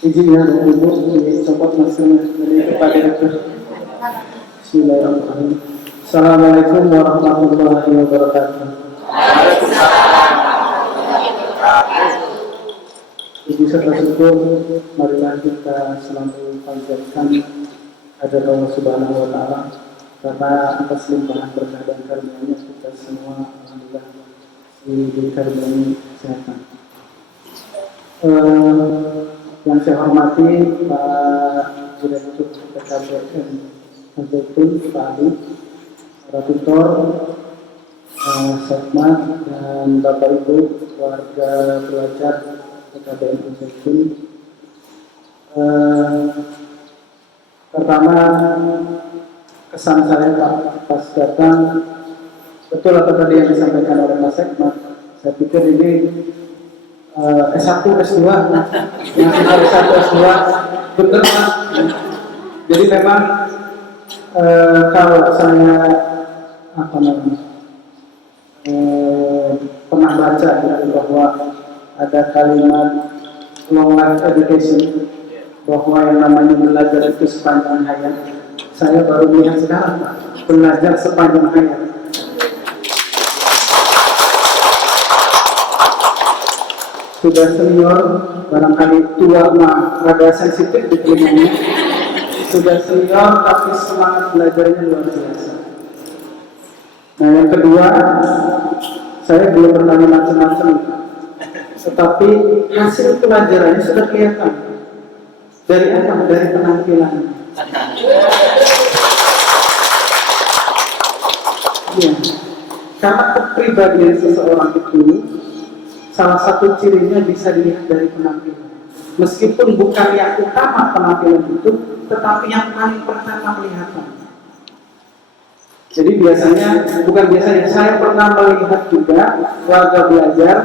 Izinnya Ibu dicopot maskernya dari kepada itu. Bismillahirrahmanirrahim. Assalamualaikum warahmatullahi wabarakatuh. Ibu serta syukur, marilah kita selalu panjatkan hadirat Allah Subhanahu wa Ta'ala, karena atas limpahan berkah dan karunia-Nya kita semua alhamdulillah dikaruniai kesehatan. Yang saya hormati Pak Direktur PKBM Zaitun, Pak Ali, para tutor, Sekmat, dan Bapak Ibu warga pelajar PKBM Zaitun. Pertama, kesan saya Pak pas datang, betul apa tadi yang disampaikan oleh Mas Sekmat. Saya pikir ini S1, S2, masih S1, S2, bener Pak. Jadi memang kalau saya pernah baca gitu, bahwa ada kalimat long life education, bahwa yang namanya belajar itu sepanjang hayat. Saya baru melihat sekarang Pak, belajar sepanjang hayat. Sudah senior, barangkali tua mah rada sensitif di telinganya. Sudah senior tapi semangat belajarnya luar biasa. Nah yang kedua, saya belum bertanya macam-macam, tetapi hasil pelajarannya sudah kelihatan. Dari apa? Dari penampilan. Ya. Karena kepribadian seseorang itu salah satu cirinya bisa dilihat dari penampilan. Meskipun bukan yang utama penampilan itu, tetapi yang paling pertama kelihatan. Jadi saya pernah melihat juga warga belajar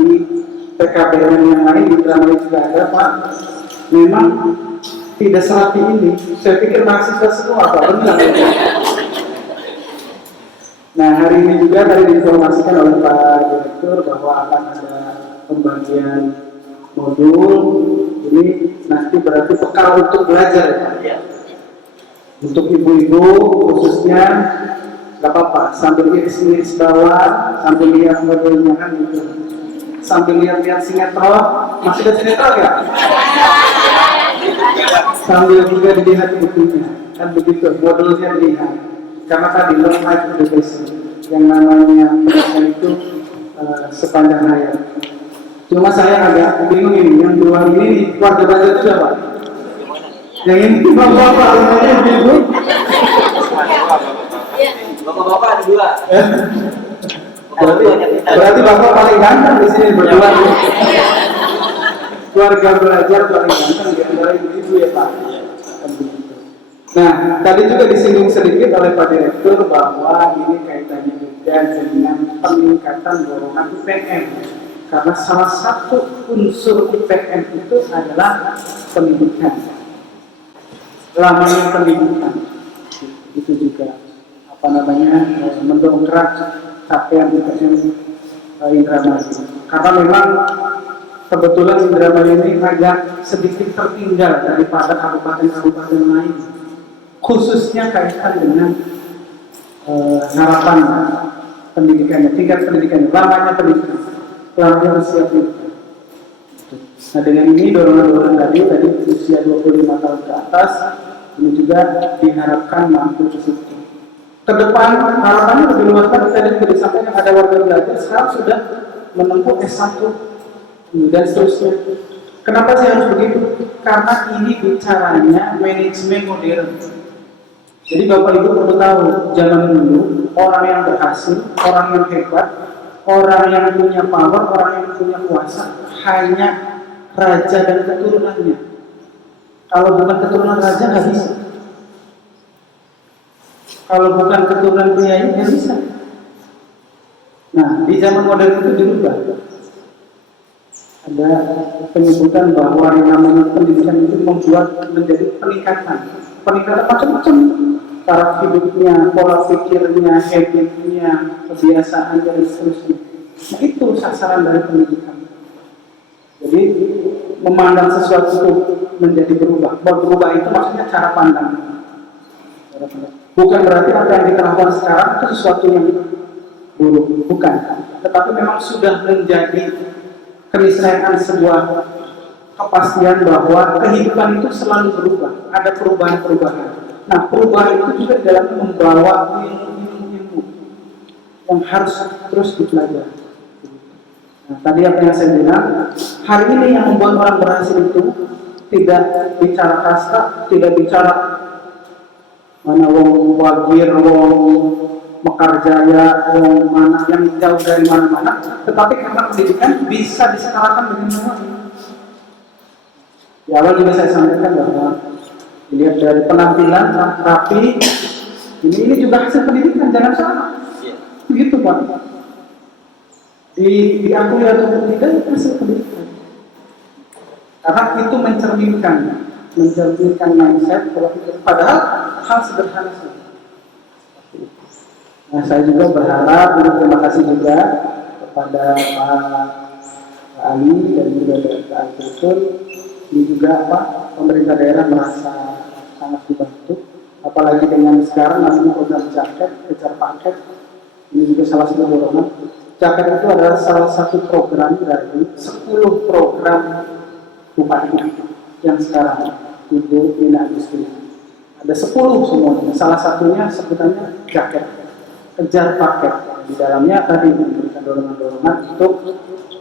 di PKBM yang lain, di drama juga ada Pak. Memang tidak serapi ini. Saya pikir mahasiswa semua Pak, benar. Nah hari ini juga tadi diinformasikan oleh Pak Direktur bahwa akan ada pembagian modul. Ini nanti berarti bekal untuk belajar ya Pak. Untuk ibu-ibu khususnya nggak apa-apa, sambil iris-iris bawah, sambil lihat modulnya kan gitu. Sambil lihat-lihat sinetron, masih ada sinetron ya? Sambil juga dilihat bukunya, kan begitu, modulnya dilihat. Karena tadi long life education yang namanya itu sepanjang hayat. Cuma saya agak bingung ini, yang dua ini keluarga belajar itu siapa? Yang ini bapak-bapak, namanya ibu. Bapak-bapak ada dua. Berarti bapak paling ganteng di sini berdua. Keluarga belajar paling ganteng di antara ibu-ibu ya Pak. Nah, tadi juga disinggung sedikit oleh Pak Direktur bahwa ini kaitannya juga dengan peningkatan dorongan IPM. Karena salah satu unsur IPM itu adalah pendidikan. Lamanya pendidikan itu juga mendongkrak capaian IPM Indramayu. Karena memang kebetulan Indramayu ini agak sedikit tertinggal daripada kabupaten-kabupaten lain, khususnya kaitan dengan harapan pendidikannya, tingkat pendidikannya, lamanya pendidikan, lamanya usia pendidikan. Nah dengan ini dorongan tadi usia 25 tahun ke atas, ini juga diharapkan mampu ke situ. Ke depan harapannya lebih luas lagi. Tadi juga disampaikan ada warga belajar sekarang sudah menempuh S1 dan seterusnya. Kenapa sih harus begitu? Karena ini bicaranya manajemen modern. Jadi Bapak Ibu perlu tahu, zaman dulu orang yang berhasil, orang yang hebat, orang yang punya power, orang yang punya kuasa hanya raja dan keturunannya. Kalau bukan keturunan raja nggak bisa. Kalau bukan keturunan priai nggak bisa. Nah di zaman modern itu dirubah. Ada penyebutan bahwa yang namanya pendidikan itu membuat menjadi peningkatan macam-macam, cara hidupnya, pola pikirnya, habitnya, kebiasaan dan seterusnya. Nah itu sasaran dari pendidikan. Jadi memandang sesuatu itu menjadi berubah. Berubah itu maksudnya cara pandang. Bukan berarti apa yang kita lakukan sekarang itu sesuatu yang buruk, bukan. Tetapi memang sudah menjadi keniscayaan sebuah kepastian bahwa kehidupan itu selalu berubah, ada perubahan-perubahan. Nah, perubahan itu juga dalam membawa ilmu-ilmu yang harus terus dipelajari. Nah, tadi apa yang saya bilang, hari ini yang membuat orang berhasil itu tidak bicara kasta, tidak bicara mana wong wagir, wong Mekarjaya, wong mana yang jauh dari mana-mana, tetapi karena pendidikan bisa disetarakan dengan semuanya. Di awal juga saya sampaikan bahwa dilihat dari penampilan rapi, ini juga hasil pendidikan, jangan salah. Begitu Pak. Diakui atau tidak itu hasil pendidikan. Karena itu mencerminkan mindset padahal hal sederhana saja. Nah, saya juga berharap, terima kasih juga kepada Pak Ali dan juga Pak Albertun. Ini juga pemerintah daerah merasa sangat dibantu, apalagi dengan sekarang namanya program Jaket, kejar paket. Ini juga salah satu dorongan. Jaket itu adalah salah satu program dari 10 program bupati yang sekarang Ibu Nina Agustina. Ada 10 semuanya. Salah satunya sebutannya Jaket, kejar paket. Di dalamnya tadi memberikan dorongan-dorongan untuk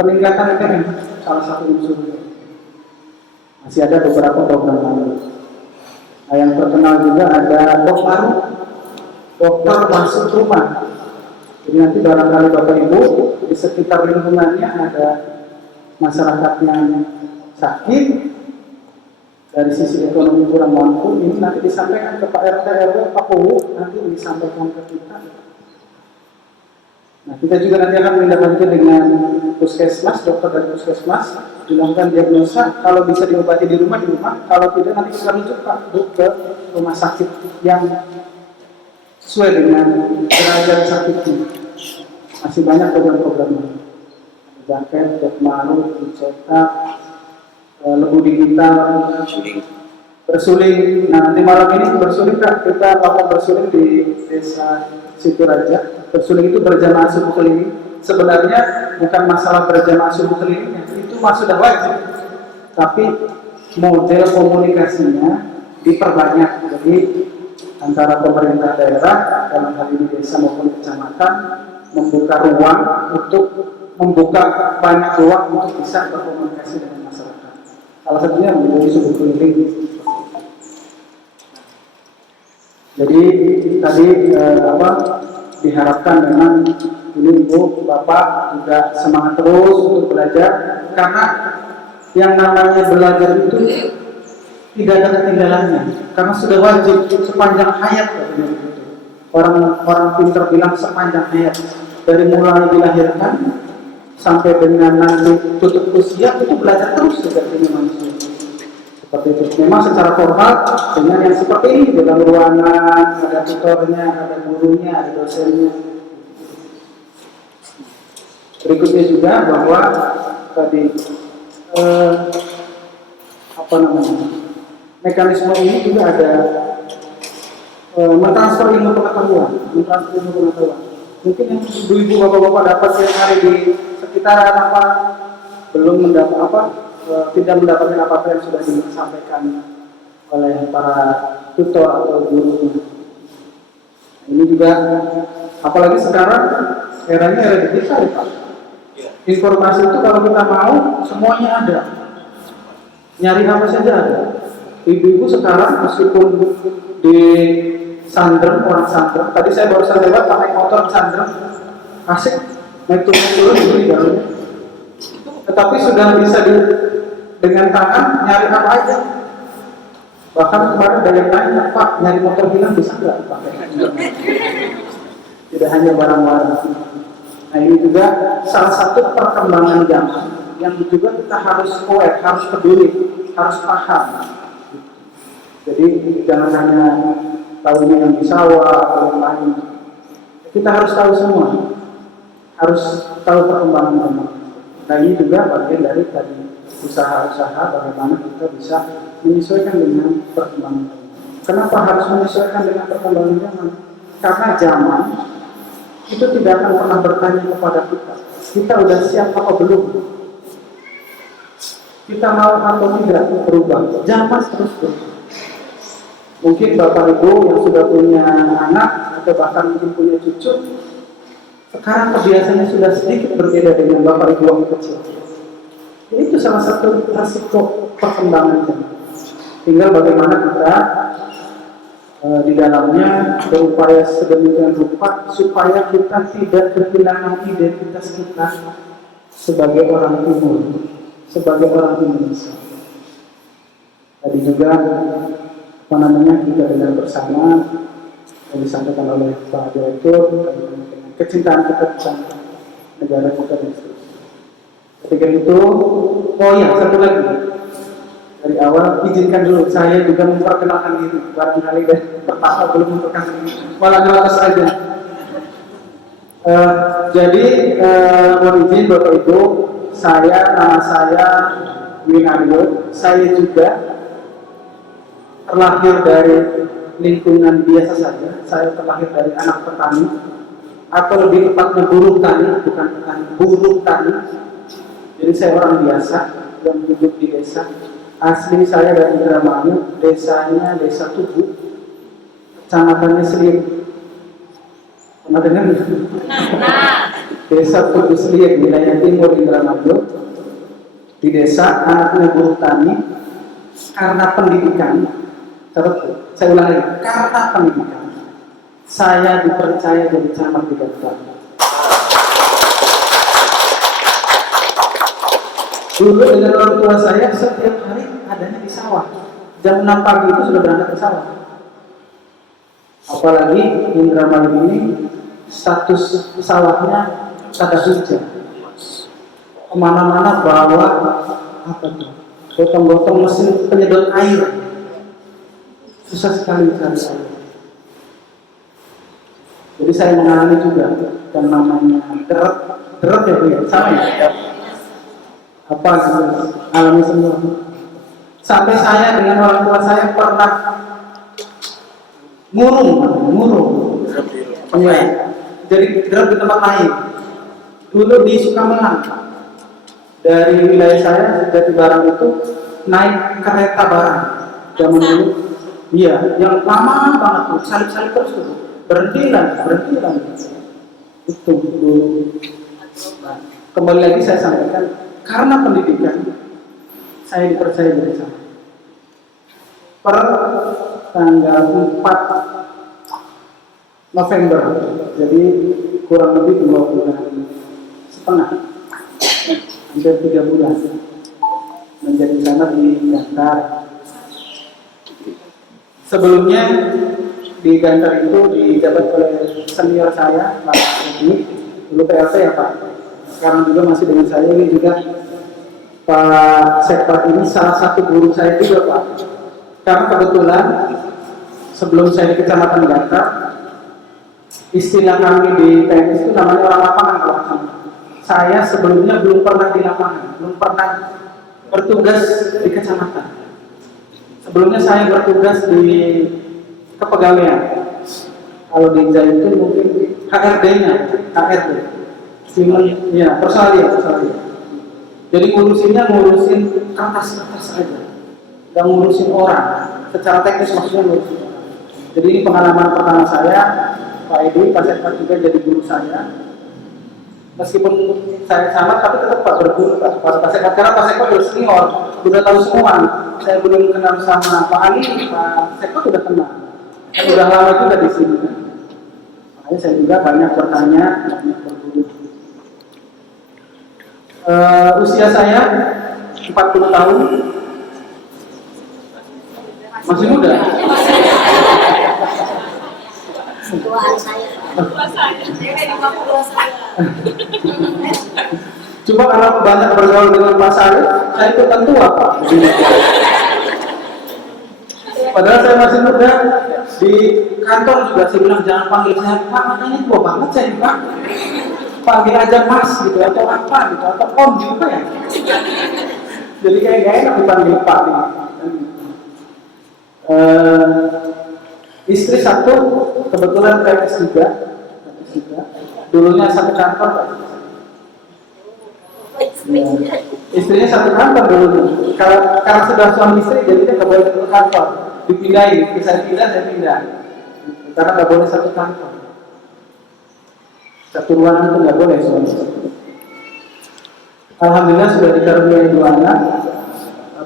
peningkatan ekonomi, salah satu unsurnya. Masih ada beberapa program lain. Nah, yang terkenal juga ada dokter masuk rumah. Jadi nanti barangkali Bapak Ibu di sekitar lingkungannya ada masyarakat yang sakit dari sisi ekonomi kurang mampu, ini nanti disampaikan ke Pak RT RW, Pak PU, nanti disampaikan ke kita. Nah, kita juga nanti akan menindaklanjuti dengan puskesmas, dokter dari puskesmas, dilakukan diagnosa, kalau bisa diobati di rumah, kalau tidak nanti kita rujuk Pak ke rumah sakit yang sesuai dengan derajat sakitnya. Masih banyak program-programnya. Jaket, Dokmaru, dicetak, lebu digital, bersuling. Nah, nanti malam ini bersuling kita lakukan bersuling di desa Situraja. Bersuling itu berjamaah subuh keliling. Sebenarnya bukan masalah berjamaah subuh kelilingnya, itu sudah wajib. Tapi model komunikasinya diperbanyak. Jadi antara pemerintah daerah dalam hal ini desa maupun kecamatan membuka ruang untuk membuka banyak ruang untuk bisa berkomunikasi dengan masyarakat. Salah satunya menjadi subuh keliling. Jadi tadi diharapkan memang ini Ibu, Bapak juga semangat terus untuk belajar, karena yang namanya belajar itu tidak ada ketinggalannya, karena sudah wajib sepanjang hayat. Orang pintar bilang sepanjang hayat, dari mulai dilahirkan sampai dengan nanti tutup usia itu belajar terus seperti manusia. Seperti itu. Memang secara formal dengan yang seperti ini, dalam ruangan ada tutornya, ada gurunya, ada dosennya. Berikutnya juga bahwa tadi mekanisme ini juga ada mentransfer ilmu pengetahuan. Mungkin yang ibu-ibu, bapak-bapak dapat yang hari di sekitaran belum mendapat tidak mendapatkan apa-apa yang sudah disampaikan oleh para tutor atau guru. Ini juga apalagi sekarang eranya era digital, Pak. Informasi itu kalau kita mau semuanya ada. Nyari apa saja ada. Ibu-ibu sekarang meskipun di Sandrem, orang Sandrem, tadi saya barusan lewat pakai motor Sandrem, asik, naik turun di dalamnya. Tetapi sudah bisa dengan tangan nyari apa aja. Bahkan kemarin ada yang tanya, Pak, nyari motor hilang bisa nggak pakai? Tidak hanya barang-barang. Nah, ini juga salah satu perkembangan zaman yang juga kita harus aware, harus peduli, harus paham. Jadi jangan hanya tahu ini yang di sawah atau yang lain. Kita harus tahu semua, harus tahu perkembangan zaman. Nah, ini juga bagian dari tadi usaha-usaha bagaimana kita bisa menyesuaikan dengan perkembangan zaman. Kenapa harus menyesuaikan dengan perkembangan zaman? Karena zaman itu tidak akan pernah bertanya kepada kita, kita udah siap apa belum? Kita mau atau tidak berubah? Zaman terus berubah. Mungkin Bapak Ibu yang sudah punya anak atau bahkan mungkin punya cucu, sekarang kebiasaannya sudah sedikit berbeda dengan Bapak Ibu yang kecil. Itu salah satu resiko perkembangan zaman. Tinggal bagaimana kita di dalamnya berupaya sedemikian rupa supaya kita tidak kehilangan identitas kita sebagai orang timur, sebagai orang Indonesia. Tadi juga kita dengar bersama yang disampaikan oleh Pak Direktur dengan kecintaan kita kepada negara kita dan seterusnya. Ketika itu, oh ya satu lagi. Dari awal izinkan dulu saya juga memperkenalkan diri. Barangkali dari pertama belum memperkenalkan diri, malah gratis saja. Jadi mohon izin Bapak Ibu, nama saya Winaryo. Saya juga terlahir dari lingkungan biasa saja. Saya terlahir dari anak petani, atau lebih tepatnya buruh tani, bukan petani, buruh tani. Jadi saya orang biasa yang hidup di desa. Asli saya dari Indramayu, desanya Desa Tugu, kecamatannya Seliek. Pernah dengar? Desa Tugu Seliek, wilayah timur Indramayu. Di desa anaknya buruh tani, karena pendidikan. Saya ulang lagi, karena pendidikan saya dipercaya jadi camat di Garut. Dulu dengan orang tua saya setiap hari adanya di sawah. Jam 6 pagi itu sudah berangkat ke sawah. Apalagi Indramayu ini status sawahnya kata hujan. Kemana-mana bawa apa tuh? Gotong-gotong mesin penyedot air. Susah sekali cari air. Jadi saya mengalami juga yang namanya deret ya Bu ya, sama ya. Apa gitu, alami semua. Sampai saya dengan orang tua saya pernah ngurung. Iya. Jadi deret di tempat lain. Dulu di Sukamelang. Dari wilayah saya dari Barang itu naik kereta barang. Zaman dulu. Iya, yang lama banget tuh, salib-salib terus tuh. Berhenti lagi. Itu dulu. Nah, kembali lagi saya sampaikan, karena pendidikan saya dipercaya jadi camat. Per tanggal 4 November, jadi kurang lebih 2 bulan setengah, hampir 3 bulan menjadi camat di Gantar. Sebelumnya di Gantar itu dijabat oleh senior saya, Pak Edi, dulu PLT ya Pak. Sekarang juga masih dengan saya, ini juga Pak Sekpat ini salah satu guru saya juga Pak. Karena kebetulan sebelum saya di Kecamatan Gantar, istilah kami di PNS itu namanya orang lapangan kalau saya sebelumnya belum pernah di lapangan, belum pernah bertugas di kecamatan. Sebelumnya saya bertugas di kepegawaian. Kalau di Zaitun mungkin HRD-nya, HRD. Ya, personalia. Jadi ngurusin kertas-kertas saja, nggak ngurusin orang. Secara teknis maksudnya ngurusin orang. Jadi ini pengalaman pertama saya, Pak Edi, Pak Sekpat juga jadi guru saya. Meskipun saya sama, tapi tetap Pak berguru Pak Sekpat, karena Pak Sekpat sudah senior, sudah tahu semua. Saya belum kenal sama Pak Ali, Pak Sekpat sudah kenal. Sudah lama juga di sini. Makanya saya juga banyak bertanya, banyak berguru. Usia saya 40 tahun, masih muda. Tuaan saya. Cuma karena banyak bergaul dengan Pak Sarif, saya itu kan tua Pak. Padahal saya masih muda. Di kantor juga saya bilang jangan panggil saya Pak, makanya tua banget saya Pak. Panggil aja Mas gitu, atau apa gitu, atau Om juga ya. Jadi kayak gak enak dipanggil Pak nih. Istri satu kebetulan PNS juga. Dulunya satu kantor Pak. Ya. Istrinya satu kantor dulunya. Karena sudah suami istri jadi dia nggak boleh satu kantor. Dipindahin, saya pindah. Karena nggak boleh satu kantor. Satu ruangan itu nggak boleh suami istri. Alhamdulillah sudah dikaruniai 2 anak,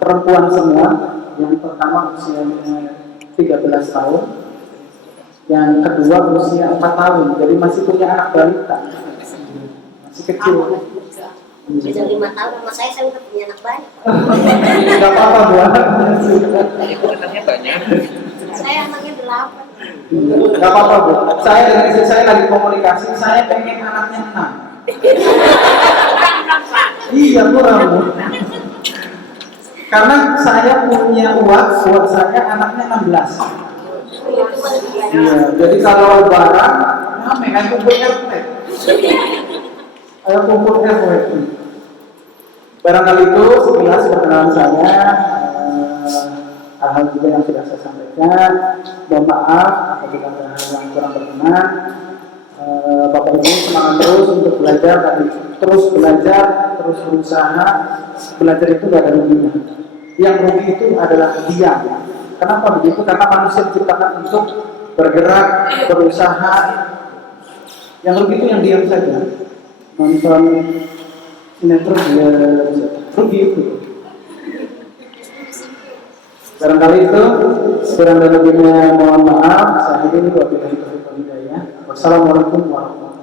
perempuan semua. Yang pertama usianya 13 tahun, yang kedua usia 4 tahun, jadi masih punya anak balita, masih kecil. Beda 5 tahun sama saya udah punya anak banyak. Gak apa-apa Bu. Anaknya banyak. Saya anaknya 8. Gak apa-apa Bu. Saya dengan istri saya lagi komunikasi, saya pengen anaknya 6. Iya kurang Bu. Karena saya punya uang saya anaknya 16. Iya, jadi kalau lebaran, ayo kumpul RT. Ayo kumpul RT. Barangkali itu sekilas perkenalan saya. Hal-hal juga yang sudah saya sampaikan. Mohon maaf apabila ada hal yang kurang berkenan. Bapak Ibu semangat terus untuk belajar, terus belajar, terus berusaha. Belajar itu gak ada ruginya. Yang rugi itu adalah diam. Kenapa begitu? Karena manusia diciptakan untuk bergerak, berusaha. Yang rugi itu yang diam saja. Nonton sinetron dia rugi itu. Barangkali itu kurang dan lebihnya mohon maaf. Saya ini wabillahi taufiq wal hidayah. Wassalamualaikum warahmatullahi wabarakatuh.